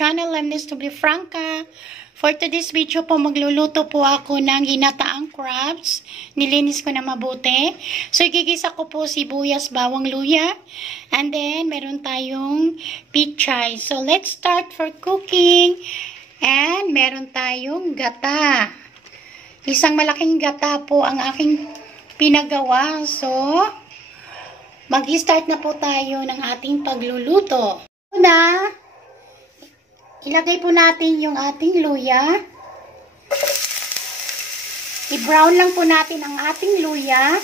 channel. I'm Miss Tubli Franca. For today's video po, magluluto po ako ng ginataang crabs. Nilinis ko na mabuti. So, igigisa ko po sibuyas, bawang, luya. And then, meron tayong pichay. So, let's start for cooking. And, meron tayong gata. Isang malaking gata po ang aking pinagawa. So, mag-start na po tayo ng ating pagluluto. Una, ilagay po natin yung ating luya. I-brown lang po natin ang ating luya.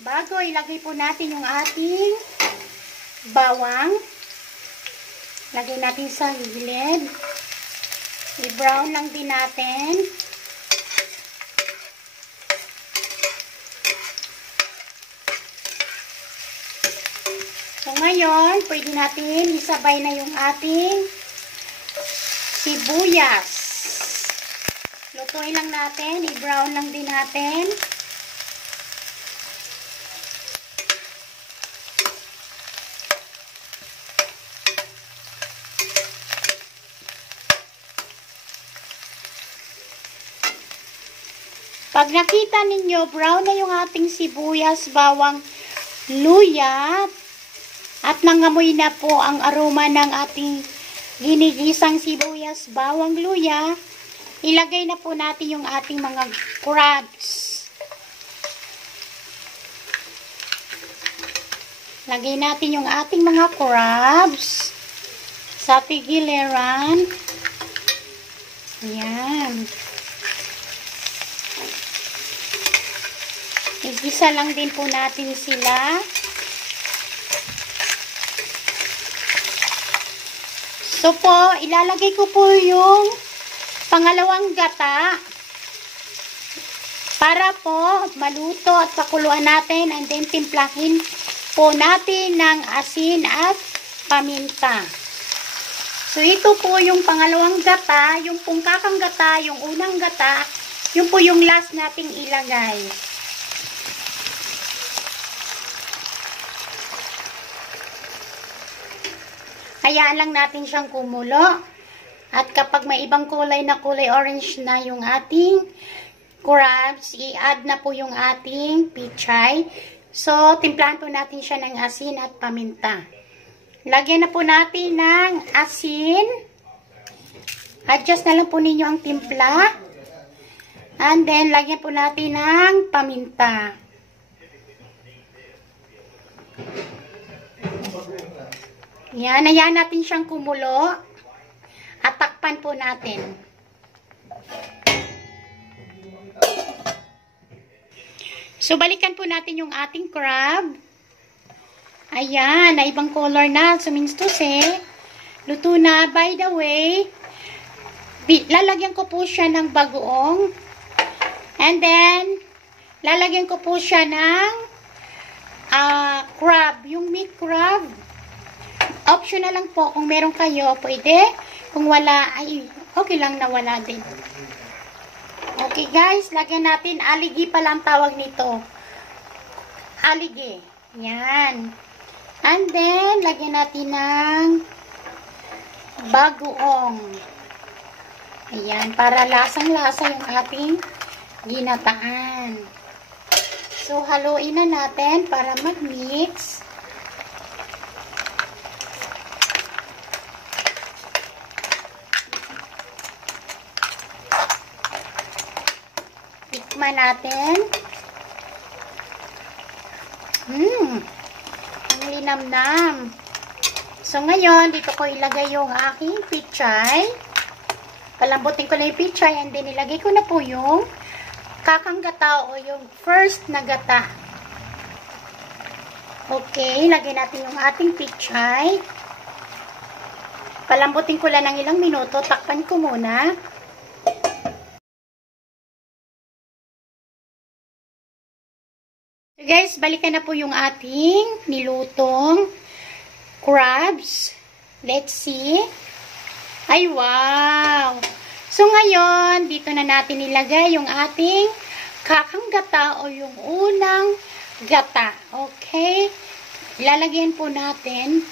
Bago, ilagay po natin yung ating bawang. Lagay natin sa gilid. I-brown lang din natin. So, ngayon, pwede natin isabay na yung ating sibuyas. Lutuin lang natin. I-brown lang din natin. Pag nakita ninyo, brown na yung ating sibuyas, bawang, luya, at nangamoy na po ang aroma ng ating ginigisang sibuyas, bawang, luya, ilagay na po natin yung ating mga crabs. Lagay natin yung ating mga crabs sa tigiliran. Ayan. Igisa lang din po natin sila. So po, ilalagay ko po yung pangalawang gata para po maluto at pakuluan natin, and then timplahin po natin ng asin at paminta. So ito po yung pangalawang gata, yung pong kakang gata, yung unang gata, yung po yung last nating ilagay. Hayaan lang natin siyang kumulo. At kapag may ibang kulay na kulay orange na yung ating crabs, i-add na po yung ating pichay. So, timplahan po natin siya ng asin at paminta. Lagyan na po natin ng asin. Adjust na lang po ninyo ang timpla. And then, lagyan po natin ng paminta. Yan, ayan natin siyang kumulo at takpan po natin. So, balikan po natin yung ating crab. Ayan, na ibang color na. So, means to say, luto na. By the way, lalagyan ko po siya ng bagoong. And then, lalagyan ko po siya ng crab, yung meat crab. Optional lang po. Kung meron kayo, pwede. Kung wala, ay okay lang na wala din. Okay guys, lagyan natin. Aligi pala ang tawag nito. Aligi. Yan. And then, lagyan natin ng bagoong. Ayan, para lasang-lasa yung ating ginataan. So, haluin na natin para mag-mix. Tikman natin. Ang linamnam. So, ngayon, dito ko ilagay yung aking pichay. Palambutin ko na yung pichay, and then ilagay ko na po yung kakang gata o yung first na gata. Okay, lagay natin yung ating pichay. Palambutin ko lang ng ilang minuto. Takpan ko muna. So guys, balikan na po yung ating nilutong crabs. Let's see. Ay, wow! So ngayon, dito na natin ilagay yung ating kakang gata o yung unang gata. Okay? Ilalagyan po natin.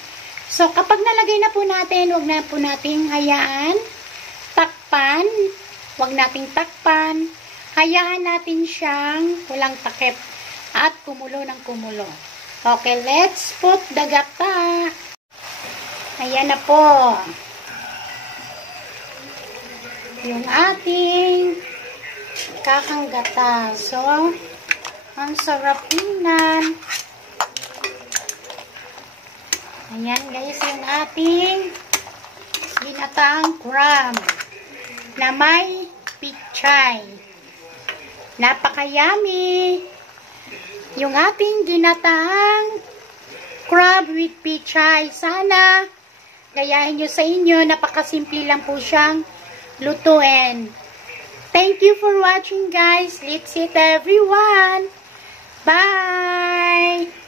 So kapag nalagay na po natin, wag na po nating hayaan. Takpan. Wag nating takpan. Hayaan natin siyang walang takip at kumulo ng kumulo. Okay, let's put the gata. Ayan na po. Yung ating kakang gata. So, ang sarap tingnan. Ayan guys, yung ating ginataang crab na may pichay. Napaka-yummy. Yung ating ginataang crab with pichay. Sana gayahin nyo sa inyo. Napakasimple lang po siyang lutuin. Thank you for watching guys. Let's eat everyone. Bye!